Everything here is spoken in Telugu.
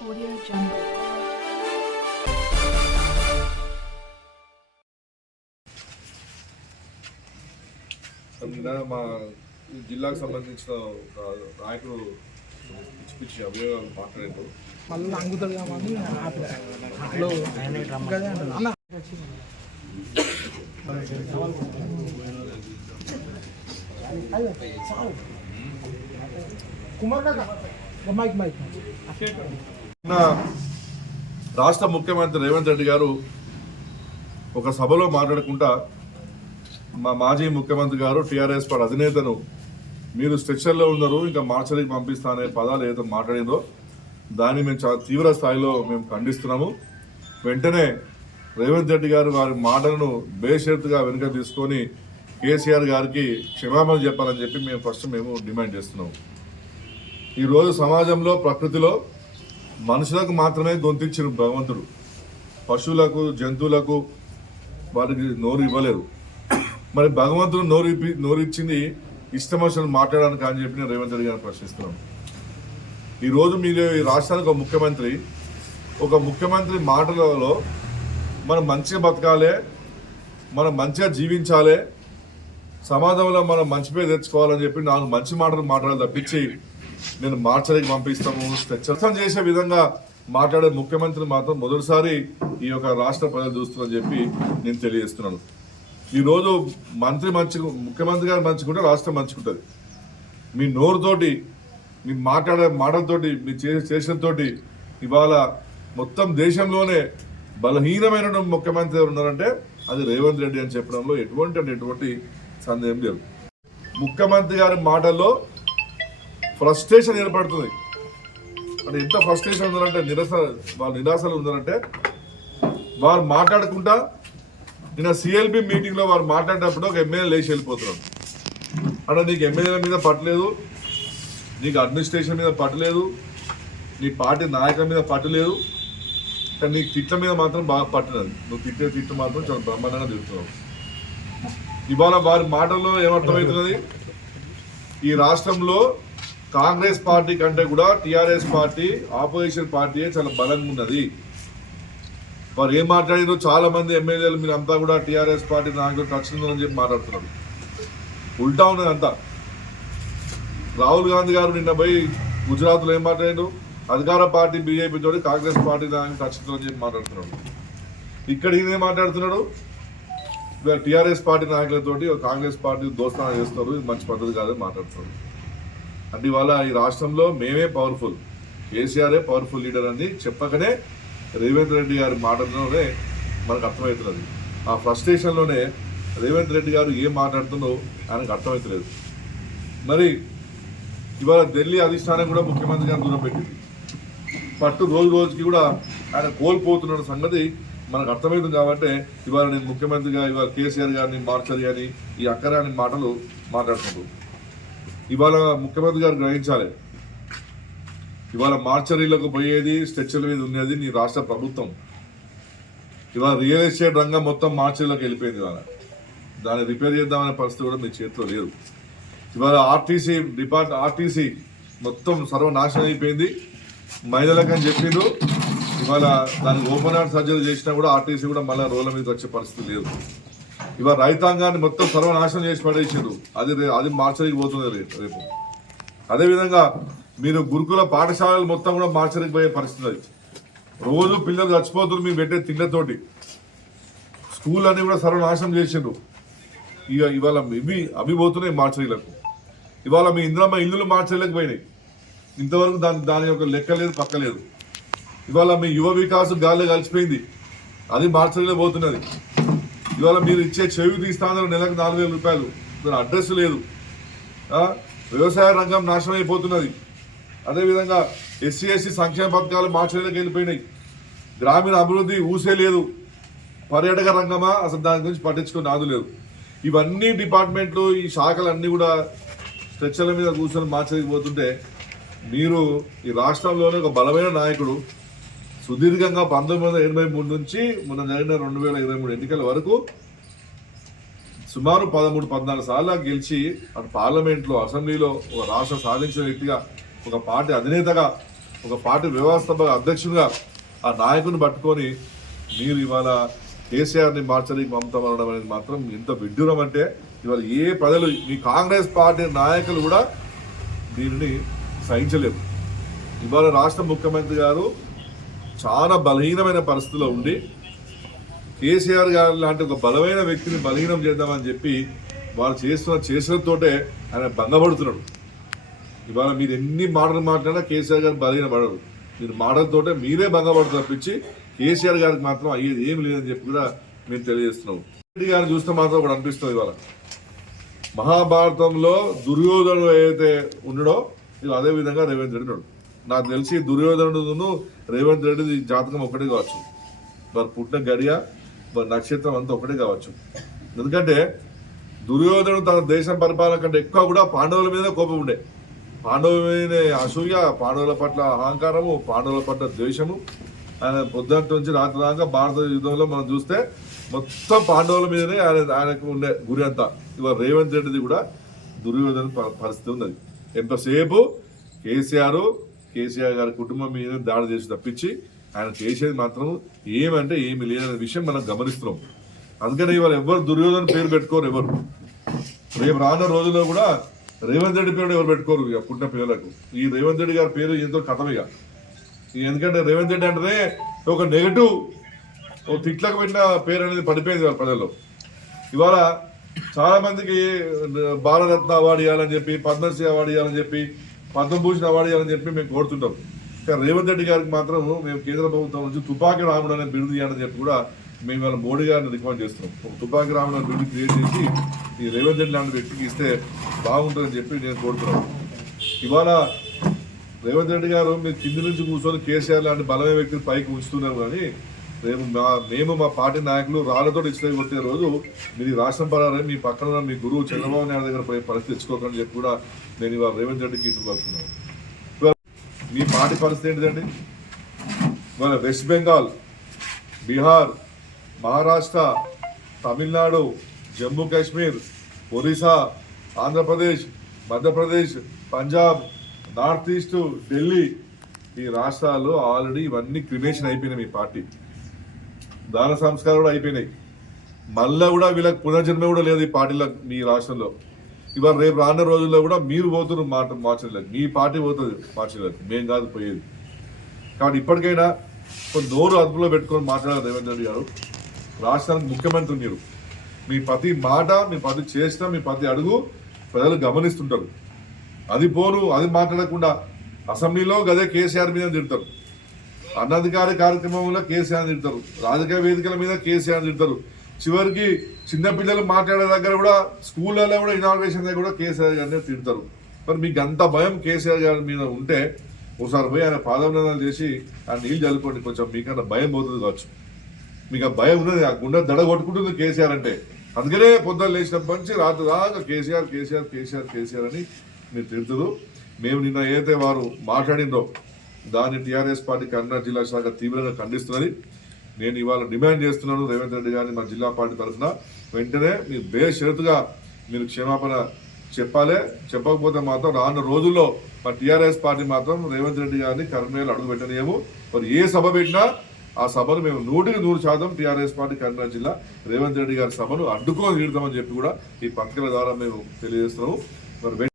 Audio Jungle. నిన్న మా జిల్లాకు సంబంధించిన ఒక నాయకుడు పిచ్చి పిచ్చి అభియోగాలు మాట్లాడారు మళ్ళీ అంగుతాడు. కుమార్ కాక మైక్ మైక్ రాష్ట్ర ముఖ్యమంత్రి రేవంత్ రెడ్డి గారు ఒక సభలో మాట్లాడుకుంటా మా మాజీ ముఖ్యమంత్రి గారు టీఆర్ఎస్ పార్టీ అధినేతను మీరు స్ట్రక్చర్లో ఉన్నారు ఇంకా మార్చరికి పంపిస్తా అనే పదాలు ఏదో మాట్లాడిందో దాన్ని మేము చాలా తీవ్ర స్థాయిలో మేము ఖండిస్తున్నాము. వెంటనే రేవంత్ రెడ్డి గారు వారి మాటలను బేషరతుగా వెనుక తీసుకొని కేసీఆర్ గారికి క్షమాపణ చెప్పాలని చెప్పి మేము ఫస్ట్ మేము డిమాండ్ చేస్తున్నాము. ఈరోజు సమాజంలో ప్రకృతిలో మనుషులకు మాత్రమే గొంతించిన భగవంతుడు. పశువులకు జంతువులకు వారికి నోరు ఇవ్వలేరు. మరి భగవంతుడు నోరు ఇప్పి నోరు ఇచ్చింది ఇష్టం మాట్లాడడానికి అని చెప్పి నేను రేవంత్ రెడ్డి గారిని ప్రశ్నిస్తున్నాను. ఈరోజు మీరు ఈ రాష్ట్రానికి ఒక ముఖ్యమంత్రి ఒక ముఖ్యమంత్రి మాటలలో మనం మంచిగా బతకాలి మనం మంచిగా జీవించాలి సమాజంలో మనం మంచి పేరు తెచ్చుకోవాలని చెప్పి నాలుగు మంచి మాటలు మాట్లాడాలి తప్పించి నేను మార్చడానికి పంపిస్తాము చర్చం చేసే విధంగా మాట్లాడే ముఖ్యమంత్రి మాత్రం మొదటిసారి ఈ యొక్క రాష్ట్ర ప్రజలు చూస్తున్నారని చెప్పి నేను తెలియజేస్తున్నాను. ఈరోజు మంత్రి మంచి ముఖ్యమంత్రి గారు మంచుకుంటే రాష్ట్రం మంచుకుంటుంది మీ నోరుతోటి మీ మాట్లాడే మాటలతోటి మీ చేసినతోటి ఇవాళ మొత్తం దేశంలోనే బలహీనమైన ముఖ్యమంత్రి ఎవరు ఉన్నారంటే అది రేవంత్ రెడ్డి అని చెప్పడంలో ఎటువంటి అంటే ఎటువంటి సందేహం లేదు. ముఖ్యమంత్రి గారి మాటల్లో ఫ్రస్ట్రేషన్ ఏర్పడుతుంది. అంటే ఎంత ఫ్రస్ట్రేషన్ ఉందంటే నిరస వాళ్ళ నిరాశలు ఉందంటే వారు మాట్లాడుకుంటా నిన్న సిఎల్బి మీటింగ్లో వారు మాట్లాడేటప్పుడు ఒక ఎమ్మెల్యే లేచి వెళ్ళిపోతున్నారు. అంటే నీకు ఎమ్మెల్యేల మీద పట్టలేదు నీకు అడ్మినిస్ట్రేషన్ మీద పట్టలేదు నీ పార్టీ నాయకుల మీద పట్టలేదు కానీ నీకు తిట్ల మీద మాత్రం బాగా పట్టినది నువ్వు తిట్టే తిట్టు మాత్రం చాలా బ్రహ్మాండంగా తిరుగుతున్నావు. ఇవాళ వారి మాటల్లో ఏమర్థమవుతున్నది? ఈ రాష్ట్రంలో కాంగ్రెస్ పార్టీ కంటే కూడా టిఆర్ఎస్ పార్టీ ఆపోజిషన్ పార్టీ చాలా బలంగా ఉన్నది. వారు ఏం మాట్లాడిందో చాలా మంది ఎమ్మెల్యేలు మీరు అంతా కూడా టిఆర్ఎస్ పార్టీ నాయకులు ఖచ్చితంగా ఉందని చెప్పి మాట్లాడుతున్నారు. ఉల్టా ఉన్నది అంతా. రాహుల్ గాంధీ గారు నిన్న పోయి గుజరాత్లో ఏం మాట్లాడారు అధికార పార్టీ బీజేపీ తోటి కాంగ్రెస్ పార్టీ నాయకులు ఖచ్చితంగా ఉందని చెప్పి మాట్లాడుతున్నాడు ఇక్కడ ఈయన ఏం మాట్లాడుతున్నాడు? టిఆర్ఎస్ పార్టీ నాయకులతోటి కాంగ్రెస్ పార్టీ దోస్తాన చేస్తారు ఇది మంచి పద్ధతి కాదని మాట్లాడుతున్నారు. అంటే ఇవాళ ఈ రాష్ట్రంలో మేమే పవర్ఫుల్ కేసీఆరే పవర్ఫుల్ లీడర్ అని చెప్పకనే రేవంత్ రెడ్డి గారి మాటల్లోనే మనకు అర్థమవుతున్నది. ఆ ఫ్రస్ట్రేషన్లోనే రేవంత్ రెడ్డి గారు ఏం మాట్లాడుతుందో ఆయనకు అర్థమవుతలేదు. మరి ఇవాళ ఢిల్లీ అధిష్టానం కూడా ముఖ్యమంత్రి గారు దూరం పెట్టింది. పట్టు రోజు రోజుకి కూడా ఆయన కోల్పోతున్న సంగతి మనకు అర్థమవుతుంది కాబట్టి ఇవాళ నేను ముఖ్యమంత్రిగా ఇవాళ కేసీఆర్ గారిని మార్చాలి అని ఈ అక్కరాని మాటలు మాట్లాడుతున్నారు ఇవాళ ముఖ్యమంత్రి గారు గ్రహించాలి. ఇవాళ మార్చరీలకు పోయేది స్ట్రెచ్చర్ల మీద ఉండేది నీ రాష్ట్ర ప్రభుత్వం. ఇవాళ రియల్ ఎస్టేట్ రంగం మొత్తం మార్చరీలోకి వెళ్ళిపోయింది ఇవాళ. దాన్ని రిపేర్ చేద్దామనే పరిస్థితి కూడా మీ చేతిలో లేదు. ఇవాళ ఆర్టీసీ డిపార్ట్ ఆర్టీసీ మొత్తం సర్వనాశనం అయిపోయింది. మహిళలకు అని చెప్పిండు ఇవాళ దానికి ఓపెన్ హార్ట్ సర్జరీ చేసినా కూడా ఆర్టీసీ కూడా మళ్ళీ రోల మీద వచ్చే పరిస్థితి లేదు. ఇవాళ రైతాంగాన్ని మొత్తం సర్వనాశనం చేసి పడేసారు అది రే- అది మార్చరికి పోతుంది రేపు. అదేవిధంగా మీరు గురుకుల పాఠశాలలు మొత్తం కూడా మార్చరికి పోయే పరిస్థితి అది. రోజు పిల్లలు చచ్చిపోతున్నారు మేము పెట్టే తిండ్లతోటి. స్కూల్ అన్ని కూడా సర్వనాశనం చేసిండ్రు. ఇక ఇవాళ ఇవి అవి పోతున్నాయి మార్చరీలకు. ఇవాళ మీ ఇంద్రమ్మ ఇల్లులు మార్చరీలకు పోయినాయి. ఇంతవరకు దాని దాని యొక్క లెక్క లేదు పక్క లేదు. ఇవాళ మీ యువ వికాస్ గాలిలో కలిసిపోయింది. అది మార్చరీలో పోతున్నది. ఇవాళ మీరు ఇచ్చే చెవి తీస్తాను నెలకు నాలుగు వేల రూపాయలు. దాని అడ్రస్ లేదు. వ్యవసాయ రంగం నాశనం అయిపోతున్నది. అదేవిధంగా ఎస్సీ ఎస్సీ సంక్షేమ పథకాలు మార్చడానికి వెళ్ళిపోయినాయి. గ్రామీణ అభివృద్ధి ఊసే లేదు. పర్యాటక రంగమా? అసలు దాని గురించి పట్టించుకుని నాదు లేదు. ఇవన్నీ డిపార్ట్మెంట్లు ఈ శాఖలు అన్నీ కూడా స్ట్రెచ్చర్ల మీద కూర్చొని మార్చలేకపోతుంటే మీరు ఈ రాష్ట్రంలోనే ఒక బలమైన నాయకుడు సుదీర్ఘంగా పంతొమ్మిది వందల ఎనభై మూడు నుంచి మొన్న జరిగిన రెండు వేల ఇరవై మూడు ఎన్నికల వరకు సుమారు పదమూడు పద్నాలుగు సార్లు గెలిచి అటు పార్లమెంట్లో అసెంబ్లీలో ఒక రాష్ట్రం సాధించిన వ్యక్తిగా ఒక పార్టీ అధినేతగా ఒక పార్టీ వ్యవస్థ అధ్యక్షుడిగా ఆ నాయకుని పట్టుకొని మీరు ఇవాళ కేసీఆర్ని మార్చడానికి పంపుతామనడం అనేది మాత్రం ఎంత విడ్డూరం అంటే ఇవాళ ఏ ప్రజలు మీ కాంగ్రెస్ పార్టీ నాయకులు కూడా దీనిని సహించలేరు. ఇవాళ రాష్ట్ర ముఖ్యమంత్రి గారు చాలా బలహీనమైన పరిస్థితిలో ఉండి కేసీఆర్ గారు లాంటి ఒక బలమైన వ్యక్తిని బలహీనం చేద్దామని చెప్పి వాళ్ళు చేస్తున్న చేసినతోటే ఆయన భంగపడుతున్నాడు. ఇవాళ మీరు ఎన్ని మాటలు మాట్లాడినా కేసీఆర్ గారు బలహీన పడరు మీరు మాటలతోటే మీరే భంగపడు తప్పించి కేసీఆర్ గారికి మాత్రం అయ్యేది ఏం లేదని చెప్పి కూడా మేము తెలియజేస్తున్నాం. రెడ్డి గారిని చూస్తే మాత్రం ఒకటి అనిపిస్తుంది ఇవాళ. మహాభారతంలో దుర్యోధనుడు ఏదైతే ఉన్నాడో ఇది అదే విధంగా ఉన్నాడు. నాకు తెలిసి దుర్యోధనుడును రేవంత్ రెడ్డి జాతకం ఒకటే కావచ్చు. వారు పుట్టిన గడియ వారి నక్షత్రం అంతా ఒకటే కావచ్చు. ఎందుకంటే దుర్యోధనుడు తన దేశం పరిపాలన కంటే ఎక్కువ కూడా పాండవుల మీద కోపం ఉండే. పాండవుల మీద అసూయ పాండవుల పట్ల అహంకారము పాండవుల పట్ల ద్వేషము. ఆయన పొద్దున్నటి నుంచి రాత్రి దాకా భారత యుద్ధంలో మనం చూస్తే మొత్తం పాండవుల మీదనే ఆయన ఆయనకు ఉండే గురి అంతా. ఇవాళ రేవంత్ రెడ్డిది కూడా దుర్యోధన పరిస్థితి ఉన్నది. ఎంతసేపు కేసీఆర్ కేసీఆర్ గారి కుటుంబం మీద దాడి చేసి తప్పించి ఆయన చేసేది మాత్రం ఏమంటే ఏమి లేదనే విషయం మనం గమనిస్తున్నాం. అందుకని ఇవాళ ఎవరు దుర్యోధన పేరు పెట్టుకోరు ఎవరు. రేపు రానున్న రోజుల్లో కూడా రేవంత్ రెడ్డి పేరు ఎవరు పెట్టుకోరు ఇక పుట్టిన పిల్లలకు. ఈ రేవంత్ రెడ్డి గారి పేరు ఎంతో కథమిగా ఎందుకంటే రేవంత్ రెడ్డి అంటే ఒక నెగటివ్ ఓ తిట్లకు పెట్టిన పేరు అనేది పడిపోయింది వాళ్ళ ప్రజల్లో. ఇవాళ చాలా మందికి భారతరత్న అవార్డు ఇవ్వాలని చెప్పి పద్మశ్రీ అవార్డు ఇవ్వాలని చెప్పి పద్మభూషణ్ అవార్డు ఇవ్వాలని చెప్పి మేము కోరుతుంటాం. కానీ రేవంత్ రెడ్డి గారికి మాత్రం మేము కేంద్ర ప్రభుత్వం నుంచి తుపాకీ రాముడు అనే బిరుదు ఇవ్వాలని చెప్పి కూడా మేము వాళ్ళ మోడీ గారిని రికమెండ్ చేస్తున్నాం. ఒక తుపాకీ రాముడు అనే బిరుదు క్రియేట్ చేసి ఈ రేవంత్ రెడ్డి లాంటి వ్యక్తికి ఇస్తే బాగుంటుందని చెప్పి నేను కోరుతున్నాను. ఇవాళ రేవంత్ రెడ్డి గారు మీరు కింది నుంచి కూర్చొని కేసీఆర్ లాంటి బలమైన వ్యక్తిని పైకి ఉంచుతున్నారు కానీ రేపు మా మేము మా పార్టీ నాయకులు రాళ్ళతో ఇచ్చే కొట్టే రోజు మీరు రాష్ట్రం పడాలని మీ పక్కన మీ గురువు చంద్రబాబు నాయుడు దగ్గర పోయి పరిస్థితి తెచ్చుకోకండి చెప్పి కూడా నేను ఇవాళ రేవంత్ రెడ్డికి ఇటు పడుతున్నాను. మీ పార్టీ పరిస్థితి ఏంటిదండి? ఇవాళ west Bengal Bihar Maharashtra Tamil Nadu Jammu Kashmir Orissa Andhra Pradesh Madhya Pradesh Punjab north east Delhi ఈ రాష్ట్రాల్లో ఆల్రెడీ ఇవన్నీ క్రిమేషన్ అయిపోయినాయి మీ పార్టీ. దాన సంస్కారం కూడా అయిపోయినాయి. మళ్ళీ కూడా వీళ్ళకి పునర్జన్మ కూడా లేదు ఈ పార్టీలో మీ రాష్ట్రంలో. ఇవాళ రేపు రానున్న రోజుల్లో కూడా మీరు పోతున్నారు మాట మార్చలేదు మీ పార్టీ పోతుంది మార్చలేదు మేము కాదు పోయేది. కాబట్టి ఇప్పటికైనా కొన్ని నోరు అదుపులో పెట్టుకొని మాట్లాడారు రేవంత్ రెడ్డి గారు. రాష్ట్రానికి ముఖ్యమంత్రి మీరు. మీ ప్రతి మాట మీ ప్రతి చేసిన మీ ప్రతి అడుగు ప్రజలు గమనిస్తుంటారు. అది పోను అది మాట్లాడకుండా అసెంబ్లీలో గదే కేసీఆర్ మీద తిడతారు. అన్నధికార కార్యక్రమంలో కేసీఆర్ తిడతారు. రాజకీయ వేదికల మీద కేసీఆర్ తిడతారు. చివరికి చిన్నపిల్లలు మాట్లాడే దగ్గర కూడా స్కూళ్ళలో కూడా ఇనాగ్రేషన్ దగ్గర కూడా కేసీఆర్ గారిని తిడతారు. మరి మీకు అంత భయం కేసీఆర్ గారి మీద ఉంటే ఒకసారి పోయి ఆయన పాదవందనాలు చేసి ఆ నీళ్ళు చల్లుకోండి. కొంచెం మీకన్నా భయం పోతుంది కావచ్చు. మీకు ఆ భయం ఉన్నది ఆ గుండె దడ కొట్టుకుంటుంది కేసీఆర్ అంటే. అందుకనే పొద్దున్న లేచినప్పటి నుంచి రాత్రి దాకా కేసీఆర్ కేసీఆర్ కేసీఆర్ కేసీఆర్ అని మీరు తిడుతున్నారు మేము నిన్న ఏదైతే వారు మాట్లాడిందో దాన్ని టీఆర్ఎస్ పార్టీ కన్నడ జిల్లా శాఖ తీవ్రంగా ఖండిస్తున్నది. నేను ఇవాళ డిమాండ్ చేస్తున్నాను రేవంత్ రెడ్డి గారిని మా జిల్లా పార్టీ తరఫున. వెంటనే మీరు బేషరతుగా మీరు క్షమాపణ చెప్పాలి. చెప్పకపోతే మాత్రం రానున్న రోజుల్లో మా టీఆర్ఎస్ పార్టీ మాత్రం రేవంత్ రెడ్డి గారిని కరీంనగర్లో అడుగు పెట్టనియము. మరి ఏ సభ పెట్టినా ఆ సభను మేము నూటికి నూరు శాతం టీఆర్ఎస్ పార్టీ కరీంనగర్ జిల్లా రేవంత్ రెడ్డి గారి సభను అడ్డుకొని తీరుతామని చెప్పి కూడా ఈ పత్రికల ద్వారా మేము తెలియజేస్తున్నాము. మరి